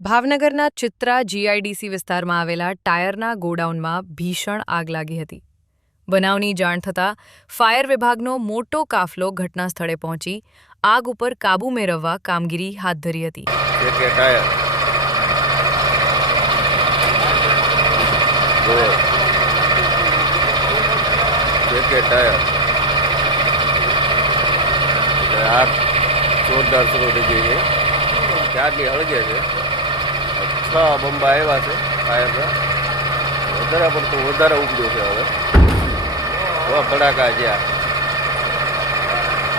ભાવનગરના ચિત્રા જીઆઈડીસી વિસ્તારમાં આવેલા ટાયરના ગોડાઉનમાં ભીષણ આગ લાગી હતી। બનાવની જાણ થતાં ફાયર વિભાગનો મોટો કાફલો ઘટના સ્થળે પહોંચી આગ ઉપર કાબૂ મેળવવા કામગીરી હાથ ધરી હતી। આગ જોરદાર શરૂ થઈ ગઈ છે। ચારની હળગે છે। 6 બંબા આવ્યા છે ફાયરના। વધારે ઉગડ્યું છે। હવે ભડાકા છે।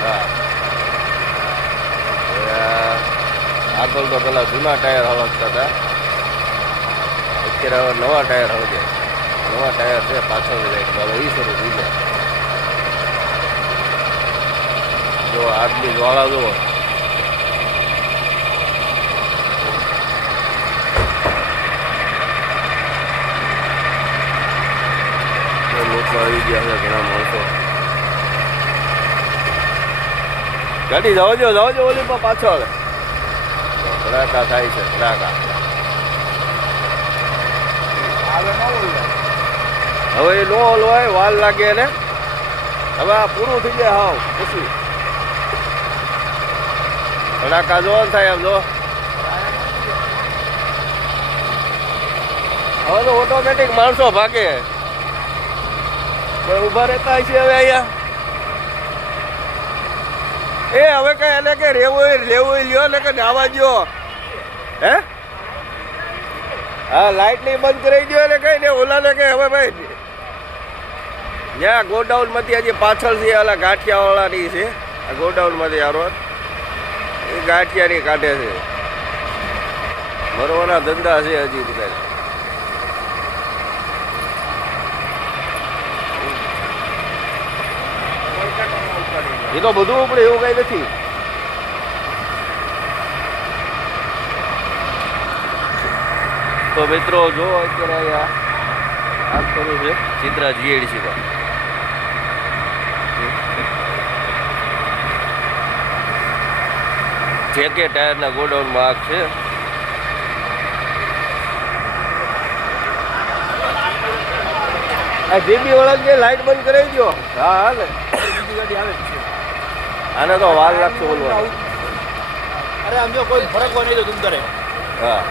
હા, આગળ તો પેલા જૂના ટાયર હળગતા હતા, અત્યારે હવે નવા ટાયર હળગે। નવા ટાયર છે પાછળ હવે એ શરૂ થઈ જાય। જો આગની જ્વાળા જુઓ, લોકો આવી ગયા છે, ઘણા માણસો। ગાડી જવા દો ઓલી પર પાછળ ભડાકા થાય છે। ભડાકા હવે એ નો લોય વાલ લાગે ને। હવે આ પૂરું થઈ જાય હાવ પછી ભડાકા જો થાય એમ જો। હવે તો ઓટોમેટિક માણસો ભાગે, કોઈ ઊભા રહેતા છે હવે અહીંયા। એ હવે કઈ એને કે રેવું લ્યો ને કે નાવા દો। હે હા, લાઈટ નહીં બંધ કરી દો ને કઈ ને ઓલા ને કે હવે ભાઈ ત્યાં ગોડાઉન માંથી હજી પાછળ છે ઓલા ગાંઠિયા વાળાની છે। આ ગોડાઉન માંથી આરો એ ગાંઠિયાની કાઢે છે। મરવાના ધંધા છે હજી બધા। એ તો બધું ઉપડે એવું કઈ નથી। તો મિત્રો જો અત્યારે અહીંયા આગ શરૂ છે ચિત્રા જીઆઈડીસી માં। જેકે ટાયરના ગોડાઉનમાં આગ છે। આ જેબી વાળા કે લાઈટ બંધ કરાવી દો। હા હાલે, બીજી ગાડી આવે છે। આને તો વાર લાગશે બોલવા। અરે આમ જો કોઈ ફરક હોય નહીં તો તુમ કરે। હા,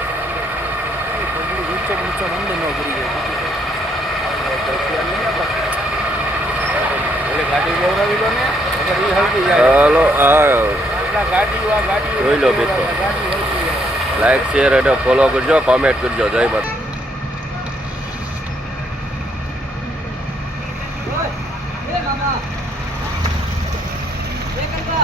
હાલો હા, જોઈ લો મિત્રો। લાઈક શેર અને ફોલો કરજો, કોમેન્ટ કરજો। જય માતા। Hey, mama. Hey, Kanka.